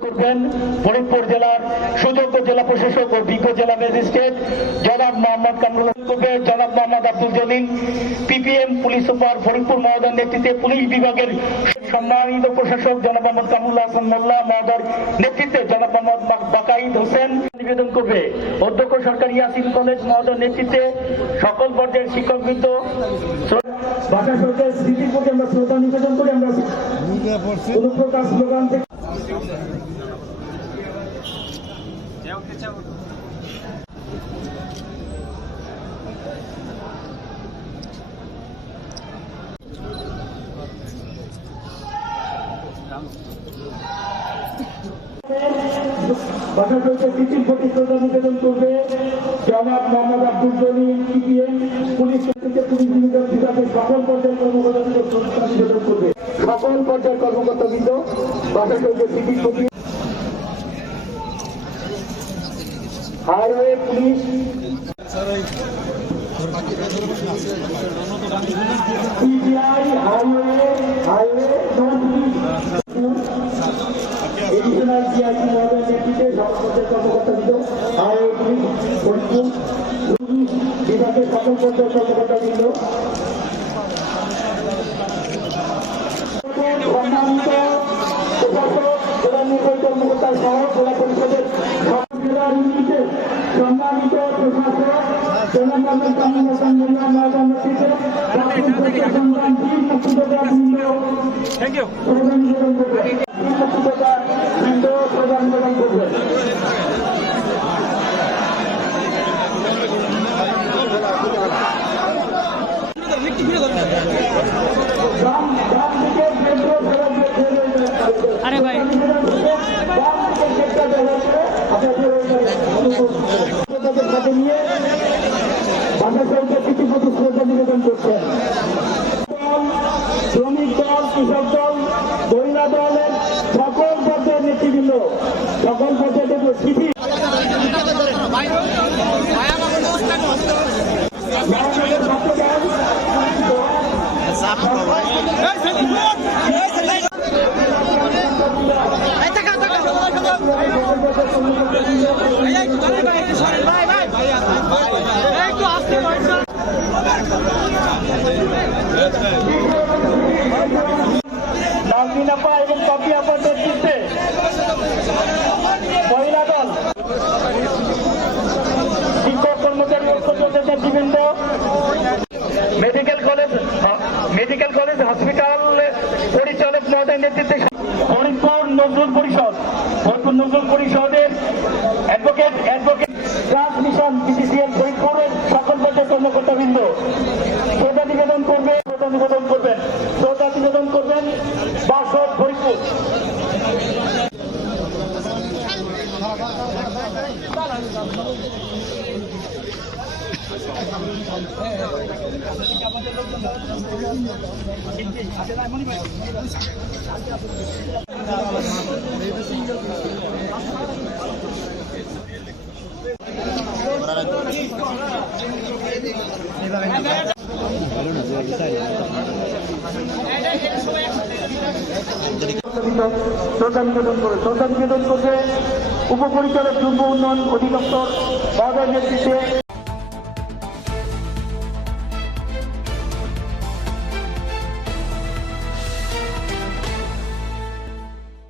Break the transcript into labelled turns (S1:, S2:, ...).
S1: করবেন ফরিদপুর জেলার সুযোগ্য জেলা প্রশাসক ও বিজ্ঞ জেলা ম্যাজিস্ট্রেট জনাব মোহাম্মদ কামরুল করবে জনাব Mohammad Abdul Jalil PPM police super Faridpur মহোদয়ের নেতৃত্বে পুলিশ বিভাগের সম্মানিত প্রশাসক জনাব মোহাম্মদ কামরুল হাসান মোল্লা মহোদয়ের নেতৃত্বে জনাব মোহাম্মদ বাকাইদ হোসেন নিবেদন করবে। অধ্যক্ষ সরকার ইয়াসিন কলেজ মহোদয়ের নেতৃত্বে সকল পর্যায়ের শিক্ষকবৃন্দ ভাষা সরকার স্মৃতির প্রতি আমরা শ্রদ্ধা নিবেদন করি। আমরা কোন প্রকার স্লোগান থেকে প্রতি শ্রদ্ধা নিবেদন করবে জনাব মোহাম্মদ আব্দুল জলিল পিপিএম পুলিশ নেতৃত্বে পুলিশ বিভাগ পর্যায়ের কর্মকর্তাদের শ্রদ্ধা করবে। সকল পর্যায়ের কর্মকর্তাবৃন্দ স্মৃতির প্রতি highway police. CBI highway highway additional GIT মহোদয়ের নেতৃত্বে সমাজের কর্মকর্তাবৃন্দ হাইওয়ে পুলিশ, ফরিদপুর বিভাগের সকল পর্যায়ের কর্মকর্তাবৃন্দ সম্মানিত প্রশাসক জেলা নির্বাহী কর্মকর্তা সহ জেলা পরিষদের সব জেলা ইউনিটে সম্মানিত প্রশাসক জেলা কর্মী কামরুল হাসান মোল্লা মহোদয়ের নেতৃত্বে জাতীয় সরকার সংগ্রাম বীর মুক্তিযোদ্ধা বৃন্দ প্রধান নিবেদন করবে বীর মুক্তিযোদ্ধা বৃন্দ প্রধান নিবেদন করবে গ্রাম গ্রাম থেকে কেন্দ্র ফেরত
S2: আরে ভাই।
S1: নিয়ে প্রতি শ্রদ্ধা নিবেদন করছেন। শ্রমিক দল, কৃষক দল, মহিলা দলের সকল পর্যায়ের নেতৃবৃন্দ, সকল পর্যায়ে আপা এবং কপি আপার নেতৃত্বে। মহিলা দল। শিক্ষক কর্মচারী ঐক্যজোটের নেতৃবৃন্দ medical college medical college, hospital পরিচালক মহোদয়ের নেতৃত্বে ফরিদপুর নজরুল পরিষদ। ফরিদপুর নজরুল পরিষদের অ্যাডভোকেট অ্যাডভোকেট ট্রান্সমিশন বিসিসিএল ফরিদপুরের সকল পর্যায়ের কর্মকর্তাবৃন্দ। শ্রদ্ধা নিবেদন করবে, শ্রদ্ধা নিবেদন করবেন বাসদ ফরিদপুর শ্রদ্ধা নিবেদন করে শ্রদ্ধা নিবেদন করবে উপপরিচালক যুব উন্নয়ন অধিদপ্তর বাজার নেতৃত্বে